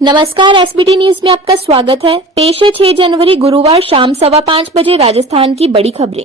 नमस्कार, SBT news में आपका स्वागत है। पेश है 6 जनवरी गुरुवार शाम 5:15 बजे राजस्थान की बड़ी खबरें।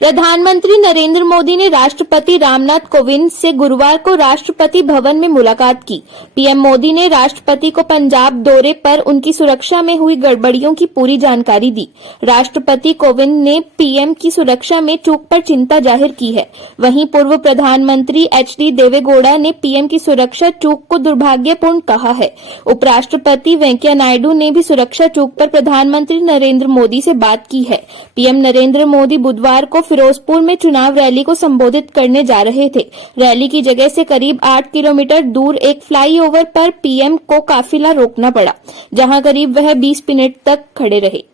प्रधानमंत्री नरेंद्र मोदी ने राष्ट्रपति रामनाथ कोविंद से गुरुवार को राष्ट्रपति भवन में मुलाकात की। पीएम मोदी ने राष्ट्रपति को पंजाब दौरे पर उनकी सुरक्षा में हुई गड़बड़ियों की पूरी जानकारी दी। राष्ट्रपति कोविंद ने पीएम की सुरक्षा में चूक पर चिंता जाहिर की है। वहीं पूर्व प्रधानमंत्री एचडी देवेगौड़ा ने पीएम की सुरक्षा चूक को दुर्भाग्यपूर्ण कहा है। उपराष्ट्रपति वेंकैया नायडू ने भी सुरक्षा चूक पर प्रधानमंत्री नरेंद्र मोदी से बात की है। पीएम नरेंद्र मोदी बुधवार को फिरोजपुर में चुनाव रैली को संबोधित करने जा रहे थे। रैली की जगह से करीब 8 किलोमीटर दूर एक फ्लाईओवर पर पीएम को काफिला रोकना पड़ा, जहां करीब वह 20 मिनट तक खड़े रहे।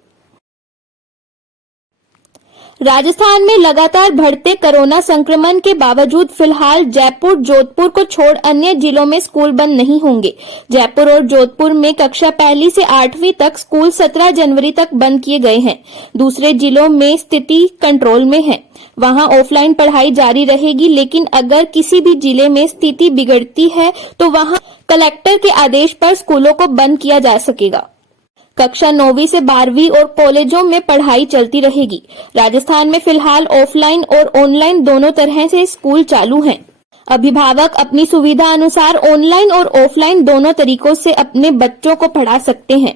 राजस्थान में लगातार बढ़ते कोरोना संक्रमण के बावजूद फिलहाल जयपुर, जोधपुर को छोड़ अन्य जिलों में स्कूल बंद नहीं होंगे। जयपुर और जोधपुर में कक्षा 1 से 8वीं तक स्कूल 17 जनवरी तक बंद किए गए हैं। दूसरे जिलों में स्थिति कंट्रोल में है, वहां ऑफलाइन पढ़ाई जारी रहेगी, लेकिन अगर किसी भी जिले में स्थिति बिगड़ती है तो वहां कलेक्टर के आदेश पर स्कूलों को बंद किया जा सकेगा। कक्षा 9वीं से 12वीं और कॉलेजों में पढ़ाई चलती रहेगी। राजस्थान में फिलहाल ऑफलाइन और ऑनलाइन दोनों तरह से स्कूल चालू हैं। अभिभावक अपनी सुविधा अनुसार ऑनलाइन और ऑफलाइन दोनों तरीकों से अपने बच्चों को पढ़ा सकते हैं।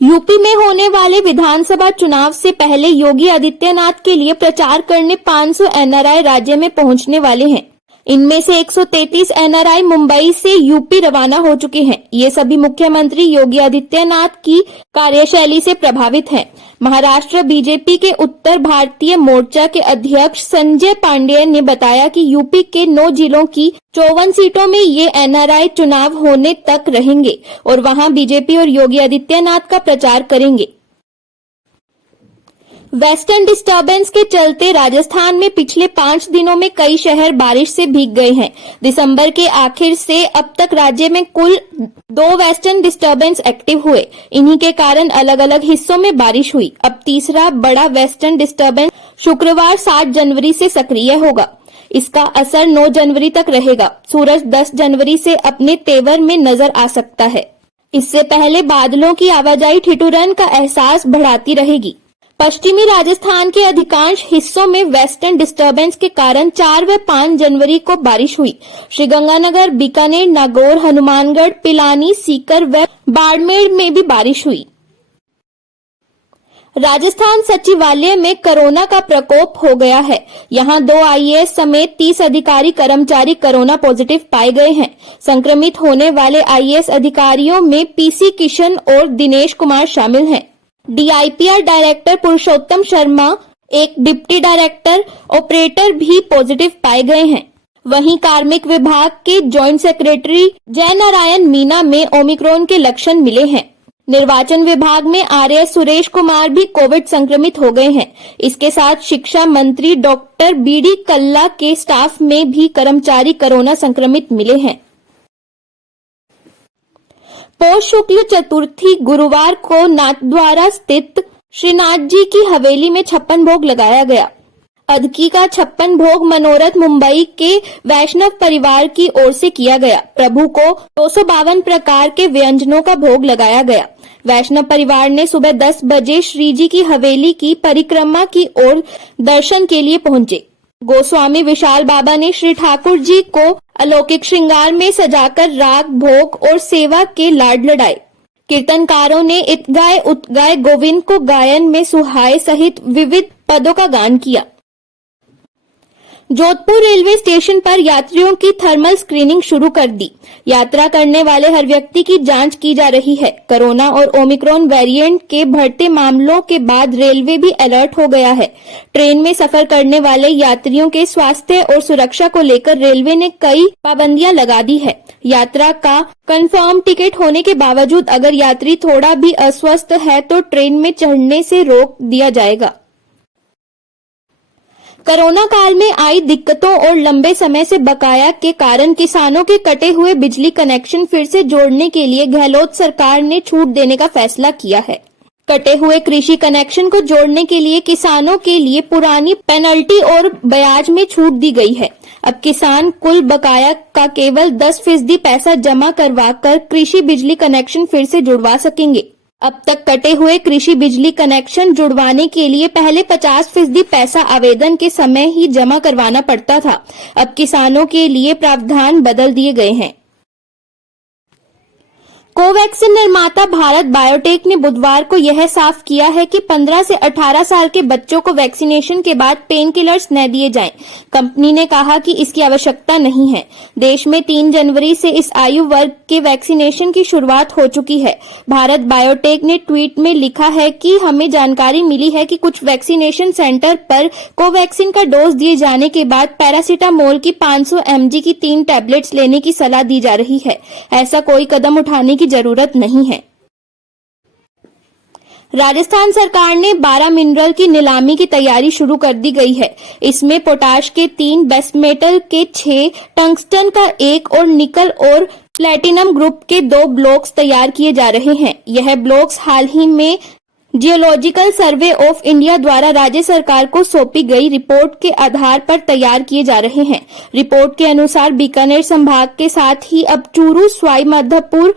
यूपी में होने वाले विधानसभा चुनाव से पहले योगी आदित्यनाथ के लिए प्रचार करने 500 एनआरआई राज्य में पहुंचने वाले हैं। इनमें से 133 एनआरआई मुंबई से यूपी रवाना हो चुके हैं। ये सभी मुख्यमंत्री योगी आदित्यनाथ की कार्यशैली से प्रभावित हैं। महाराष्ट्र बीजेपी के उत्तर भारतीय मोर्चा के अध्यक्ष संजय पांडेय ने बताया कि यूपी के 9 जिलों की 54 सीटों में ये एनआरआई चुनाव होने तक रहेंगे और वहां बीजेपी और योगी आदित्यनाथ का प्रचार करेंगे। वेस्टर्न डिस्टर्बेंस के चलते राजस्थान में पिछले 5 दिनों में कई शहर बारिश से भीग गए हैं। दिसंबर के आखिर से अब तक राज्य में कुल 2 वेस्टर्न डिस्टर्बेंस एक्टिव हुए। इन्हीं के कारण अलग अलग हिस्सों में बारिश हुई। अब तीसरा बड़ा वेस्टर्न डिस्टर्बेंस शुक्रवार 7 जनवरी से सक्रिय होगा। इसका असर 9 जनवरी तक रहेगा। सूरज 10 जनवरी से अपने तेवर में नजर आ सकता है। इससे पहले बादलों की आवाजाही ठिठुरन का एहसास बढ़ाती रहेगी। पश्चिमी राजस्थान के अधिकांश हिस्सों में वेस्टर्न डिस्टर्बेंस के कारण 4 व 5 जनवरी को बारिश हुई। श्रीगंगानगर, बीकानेर, नागौर, हनुमानगढ़, पिलानी, सीकर व बाड़मेर में भी बारिश हुई। राजस्थान सचिवालय में कोरोना का प्रकोप हो गया है। यहां 2 आईएएस समेत 30 अधिकारी कर्मचारी कोरोना पॉजिटिव पाए गए हैं। संक्रमित होने वाले आईएएस अधिकारियों में पीसी किशन और दिनेश कुमार शामिल हैं। डीआईपीआर डायरेक्टर पुरुषोत्तम शर्मा, एक डिप्टी डायरेक्टर ऑपरेटर भी पॉजिटिव पाए गए हैं। वहीं कार्मिक विभाग के जॉइंट सेक्रेटरी जयनारायण मीना में ओमिक्रॉन के लक्षण मिले हैं। निर्वाचन विभाग में आरएस सुरेश कुमार भी कोविड संक्रमित हो गए हैं। इसके साथ शिक्षा मंत्री डॉक्टर बीडी कल्ला के स्टाफ में भी कर्मचारी कोरोना संक्रमित मिले हैं। पौष शुक्ल चतुर्थी गुरुवार को नाथद्वारा स्थित श्रीनाथ जी की हवेली में 56 भोग लगाया गया। अदकी का 56 भोग मनोरथ मुंबई के वैष्णव परिवार की ओर से किया गया। प्रभु को 252 प्रकार के व्यंजनों का भोग लगाया गया। वैष्णव परिवार ने सुबह 10 बजे श्री जी की हवेली की परिक्रमा की ओर दर्शन के लिए पहुंचे। गोस्वामी विशाल बाबा ने श्री ठाकुर जी को अलौकिक श्रृंगार में सजाकर राग, भोग और सेवा के लाड लड़ाए। कीर्तनकारों ने इत गाय उत गाय गोविंद को गायन में सुहाए सहित विविध पदों का गान किया। जोधपुर रेलवे स्टेशन पर यात्रियों की थर्मल स्क्रीनिंग शुरू कर दी। यात्रा करने वाले हर व्यक्ति की जांच की जा रही है। कोरोना और ओमिक्रॉन वेरिएंट के बढ़ते मामलों के बाद रेलवे भी अलर्ट हो गया है। ट्रेन में सफर करने वाले यात्रियों के स्वास्थ्य और सुरक्षा को लेकर रेलवे ने कई पाबंदियां लगा दी है। यात्रा का कंफर्म टिकट होने के बावजूद अगर यात्री थोड़ा भी अस्वस्थ है तो ट्रेन में चढ़ने से रोक दिया जाएगा। कोरोना काल में आई दिक्कतों और लंबे समय से बकाया के कारण किसानों के कटे हुए बिजली कनेक्शन फिर से जोड़ने के लिए गहलोत सरकार ने छूट देने का फैसला किया है। कटे हुए कृषि कनेक्शन को जोड़ने के लिए किसानों के लिए पुरानी पेनल्टी और ब्याज में छूट दी गई है। अब किसान कुल बकाया का केवल 10% पैसा जमा करवाकर कृषि बिजली कनेक्शन फिर से जुड़वा सकेंगे। अब तक कटे हुए कृषि बिजली कनेक्शन जुड़वाने के लिए पहले 50% पैसा आवेदन के समय ही जमा करवाना पड़ता था। अब किसानों के लिए प्रावधान बदल दिए गए हैं। कोवैक्सीन निर्माता भारत बायोटेक ने बुधवार को यह साफ किया है कि 15 से 18 साल के बच्चों को वैक्सीनेशन के बाद पेन किलर्स न दिए जाएं। कंपनी ने कहा कि इसकी आवश्यकता नहीं है। देश में 3 जनवरी से इस आयु वर्ग के वैक्सीनेशन की शुरुआत हो चुकी है। भारत बायोटेक ने ट्वीट में लिखा है कि हमें जानकारी मिली है कि कुछ वैक्सीनेशन सेंटर पर कोवैक्सीन का डोज दिए जाने के बाद पैरासीटामोल की 500 mg की 3 टैबलेट्स लेने की सलाह दी जा रही है। ऐसा कोई कदम उठाने की जरूरत नहीं है। राजस्थान सरकार ने 12 मिनरल की नीलामी की तैयारी शुरू कर दी गई है। इसमें पोटाश के 3, बेस मेटल के 6, टंगस्टन का 1 और निकल और प्लेटिनम ग्रुप के 2 ब्लॉक्स तैयार किए जा रहे हैं। यह ब्लॉक्स हाल ही में जियोलॉजिकल सर्वे ऑफ इंडिया द्वारा राज्य सरकार को सौंपी गई रिपोर्ट के आधार पर तैयार किए जा रहे हैं। रिपोर्ट के अनुसार बीकानेर संभाग के साथ ही अब चूरू, सवाई माधोपुर,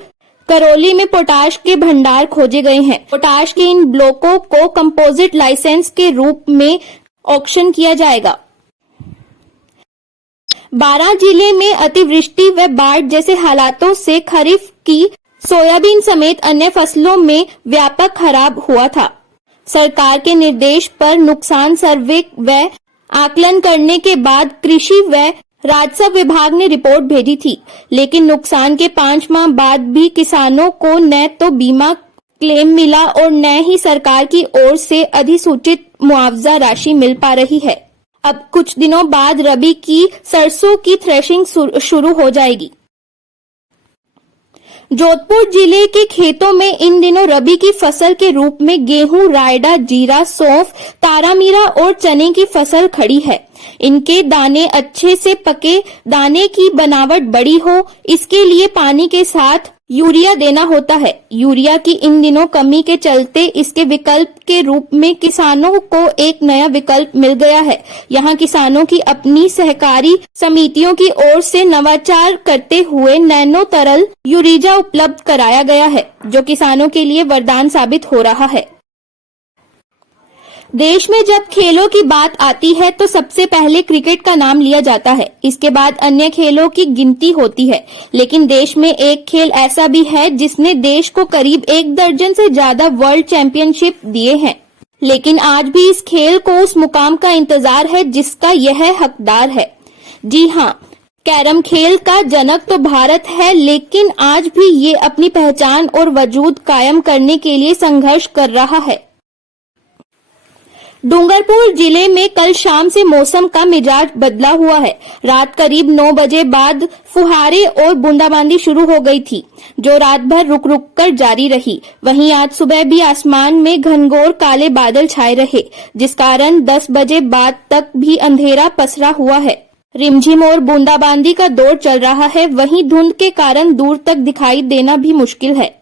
करौली में पोटाश के भंडार खोजे गए हैं। पोटाश के इन ब्लॉकों को कंपोजिट लाइसेंस के रूप में ऑक्शन किया जाएगा। 12 जिले में अतिवृष्टि व बाढ़ जैसे हालातों से खरीफ की सोयाबीन समेत अन्य फसलों में व्यापक खराब हुआ था। सरकार के निर्देश पर नुकसान सर्वे व आकलन करने के बाद कृषि व राजस्व विभाग ने रिपोर्ट भेजी थी, लेकिन नुकसान के 5 माह बाद भी किसानों को न तो बीमा क्लेम मिला और न ही सरकार की ओर से अधिसूचित मुआवजा राशि मिल पा रही है। अब कुछ दिनों बाद रबी की सरसों की थ्रेशिंग शुरू हो जाएगी। जोधपुर जिले के खेतों में इन दिनों रबी की फसल के रूप में गेहूं, रायडा, जीरा, सौंफ, तारामीरा और चने की फसल खड़ी है। इनके दाने अच्छे से पके, दाने की बनावट बड़ी हो, इसके लिए पानी के साथ यूरिया देना होता है। यूरिया की इन दिनों कमी के चलते इसके विकल्प के रूप में किसानों को एक नया विकल्प मिल गया है। यहाँ किसानों की अपनी सहकारी समितियों की ओर से नवाचार करते हुए नैनो तरल यूरिया उपलब्ध कराया गया है, जो किसानों के लिए वरदान साबित हो रहा है। देश में जब खेलों की बात आती है तो सबसे पहले क्रिकेट का नाम लिया जाता है। इसके बाद अन्य खेलों की गिनती होती है, लेकिन देश में एक खेल ऐसा भी है जिसने देश को करीब 1 दर्जन से ज्यादा वर्ल्ड चैंपियनशिप दिए हैं। लेकिन आज भी इस खेल को उस मुकाम का इंतजार है जिसका यह हकदार है। जी हाँ, कैरम खेल का जनक तो भारत है, लेकिन आज भी ये अपनी पहचान और वजूद कायम करने के लिए संघर्ष कर रहा है। डूंगरपुर जिले में कल शाम से मौसम का मिजाज बदला हुआ है। रात करीब 9 बजे बाद फुहारे और बूंदाबांदी शुरू हो गई थी, जो रात भर रुक रुक कर जारी रही। वहीं आज सुबह भी आसमान में घनघोर काले बादल छाए रहे, जिस कारण 10 बजे बाद तक भी अंधेरा पसरा हुआ है। रिमझिम और बूंदाबांदी का दौर चल रहा है। वहीं धुंध के कारण दूर तक दिखाई देना भी मुश्किल है।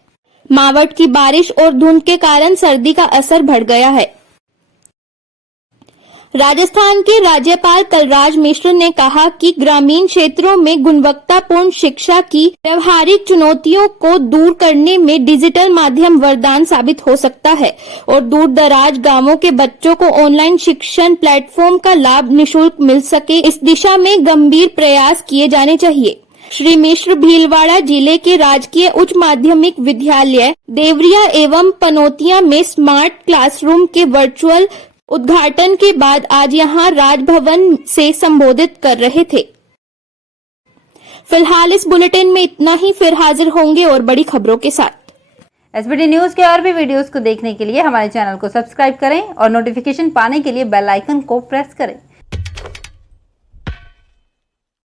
मावठ की बारिश और धुंध के कारण सर्दी का असर बढ़ गया है। राजस्थान के राज्यपाल कलराज मिश्र ने कहा कि ग्रामीण क्षेत्रों में गुणवत्तापूर्ण शिक्षा की व्यवहारिक चुनौतियों को दूर करने में डिजिटल माध्यम वरदान साबित हो सकता है और दूर दराज गांवों के बच्चों को ऑनलाइन शिक्षण प्लेटफॉर्म का लाभ निःशुल्क मिल सके, इस दिशा में गंभीर प्रयास किए जाने चाहिए। श्री मिश्र भीलवाड़ा जिले के राजकीय उच्च माध्यमिक विद्यालय देवरिया एवं पनौतिया में स्मार्ट क्लासरूम के वर्चुअल उद्घाटन के बाद आज यहां राजभवन से संबोधित कर रहे थे। फिलहाल इस बुलेटिन में इतना ही, फिर हाजिर होंगे और बड़ी खबरों के साथ। एसबीटी न्यूज के और भी वीडियोस को देखने के लिए हमारे चैनल को सब्सक्राइब करें और नोटिफिकेशन पाने के लिए बेल आइकन को प्रेस करें।